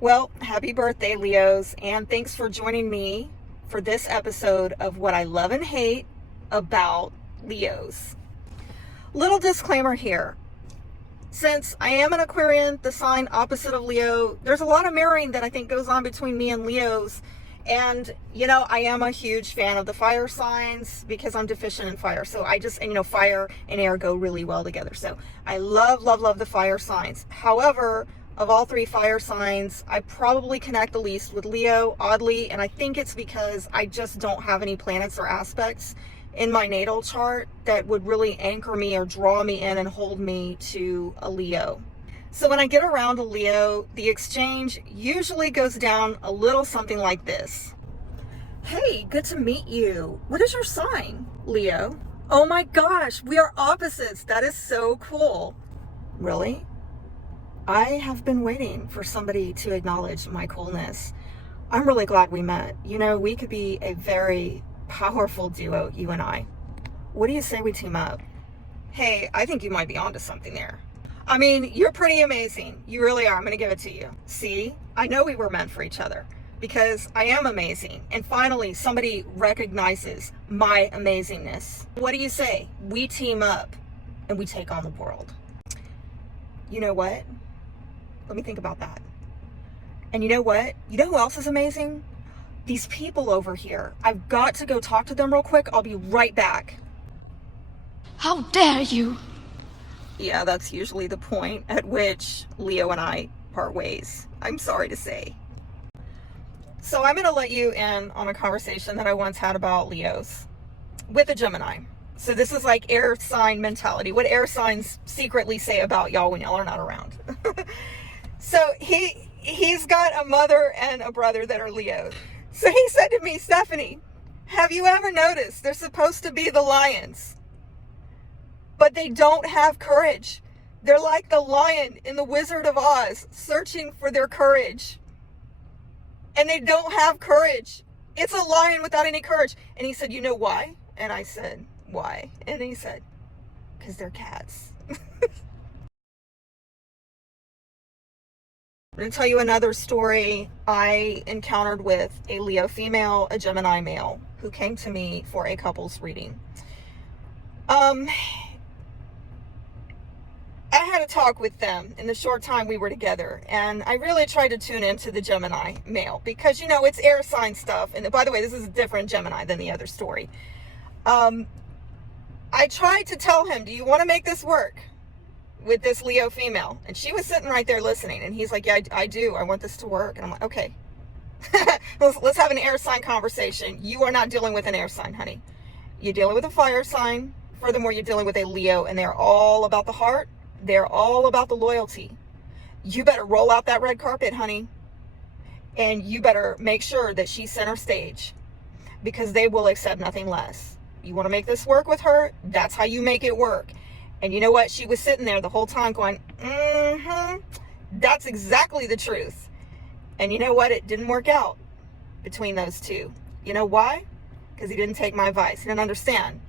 Well, happy birthday, Leos, and thanks for joining me for this episode of What I Love and Hate About Leos. Little disclaimer here. Since I am an Aquarian, the sign opposite of Leo, there's a lot of mirroring that I think goes on between me and Leos. And, I am a huge fan of the fire signs because I'm deficient in fire. So fire and air go really well together. So I love, love, love the fire signs. However, of all three fire signs, I probably connect the least with Leo, oddly. And I think it's because I just don't have any planets or aspects in my natal chart that would really anchor me or draw me in and hold me to a Leo. So when I get around a Leo, the exchange usually goes down a little something like this. Hey, good to meet you. What is your sign, Leo? Oh my gosh, we are opposites. That is so cool. Really? I have been waiting for somebody to acknowledge my coolness. I'm really glad we met. We could be a very powerful duo, you and I. What do you say we team up? Hey, I think you might be onto something there. I mean, you're pretty amazing. You really are. I'm going to give it to you. See, I know we were meant for each other because I am amazing. And finally, somebody recognizes my amazingness. What do you say? We team up and we take on the world. You know what? Let me think about that. And you know what? You know who else is amazing? These people over here. I've got to go talk to them real quick. I'll be right back. How dare you? Yeah, that's usually the point at which Leo and I part ways. I'm sorry to say. So I'm going to let you in on a conversation that I once had about Leos with a Gemini. So this is like air sign mentality. What air signs secretly say about y'all when y'all are not around. So he's got a mother and a brother that are Leos. So he said to me, Stephanie, have you ever noticed they're supposed to be the lions, but they don't have courage? They're like the lion in the Wizard of Oz, searching for their courage. And they don't have courage. It's a lion without any courage. And he said, you know why? And I said, why? And he said, because they're cats. I'm going to tell you another story I encountered with a Leo female, a Gemini male, who came to me for a couples reading. I had a talk with them in the short time we were together, and I really tried to tune into the Gemini male because, it's air sign stuff. And by the way, this is a different Gemini than the other story. I tried to tell him, do you want to make this work with this Leo female? And she was sitting right there listening, and he's like, yeah, I do. I want this to work. And I'm like, okay, let's have an air sign conversation. You are not dealing with an air sign, honey. You're dealing with a fire sign. Furthermore, you're dealing with a Leo, and they're all about the heart. They're all about the loyalty. You better roll out that red carpet, honey. And you better make sure that she's center stage because they will accept nothing less. You want to make this work with her? That's how you make it work. And you know what? She was sitting there the whole time going, that's exactly the truth. And you know what? It didn't work out between those two. You know why? Because he didn't take my advice. He didn't understand.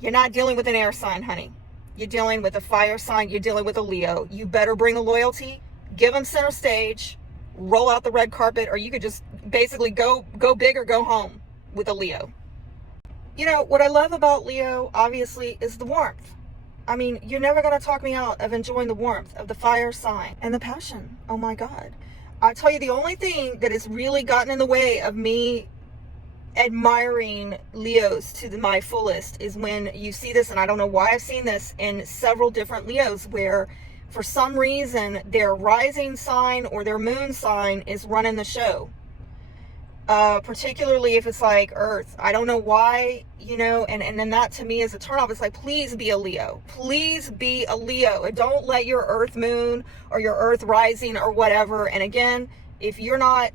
You're not dealing with an air sign, honey. You're dealing with a fire sign. You're dealing with a Leo. You better bring the loyalty, give them center stage, roll out the red carpet, or you could just basically go big or go home with a Leo. What I love about Leo, obviously, is the warmth. I mean, you're never going to talk me out of enjoying the warmth of the fire sign and the passion. Oh my God. I tell you, the only thing that has really gotten in the way of me admiring Leos to my fullest is when you see this, and I don't know why I've seen this in several different Leos, where for some reason their rising sign or their moon sign is running the show. Particularly if it's like Earth. I don't know why, and then that to me is a turnoff. It's like, please be a Leo. Please be a Leo. And don't let your Earth moon or your Earth rising or whatever. And again, if you're not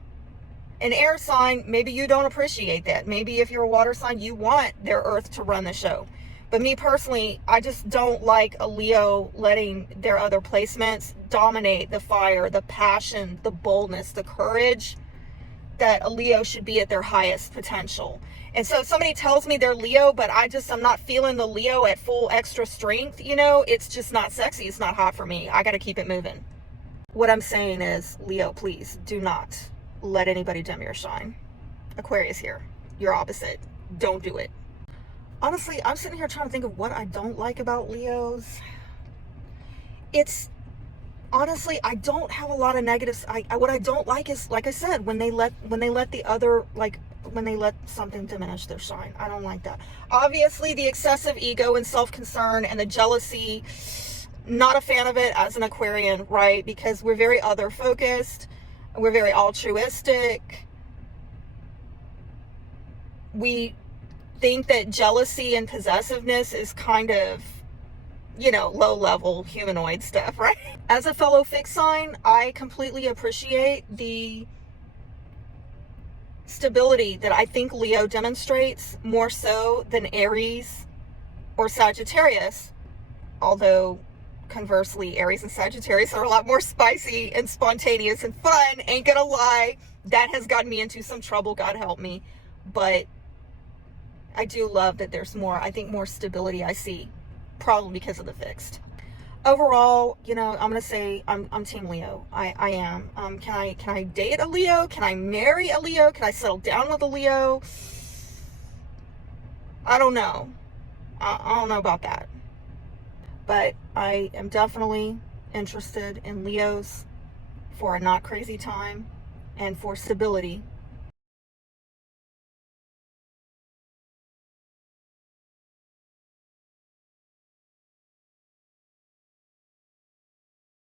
an air sign, maybe you don't appreciate that. Maybe if you're a water sign, you want their Earth to run the show. But me personally, I just don't like a Leo letting their other placements dominate the fire, the passion, the boldness, the courage that a Leo should be at their highest potential. And so if somebody tells me they're Leo, but I'm not feeling the Leo at full extra strength, it's just not sexy. It's not hot for me. I got to keep it moving. What I'm saying is, Leo, please do not let anybody dim your shine. Aquarius here, you're opposite. Don't do it. Honestly, I'm sitting here trying to think of what I don't like about Leos. It's honestly, I don't have a lot of negatives. What I don't like is, like I said, when they let the other, like when they let something diminish their shine. I don't like that. Obviously, the excessive ego and self-concern and the jealousy, not a fan of it as an Aquarian, right? Because we're very other focused, we're very altruistic. We think that jealousy and possessiveness is kind of, low level humanoid stuff, right? As a fellow fixed sign, I completely appreciate the stability that I think Leo demonstrates more so than Aries or Sagittarius. Although, conversely, Aries and Sagittarius are a lot more spicy and spontaneous and fun. Ain't gonna lie, that has gotten me into some trouble, God help me. But I do love that there's more, I think more stability I see, probably because of the fixed. Overall, I'm gonna say I'm Team Leo. I am. Can I date a Leo? Can I marry a Leo? Can I settle down with a Leo? I don't know. I don't know about that. But I am definitely interested in Leos for a not crazy time and for stability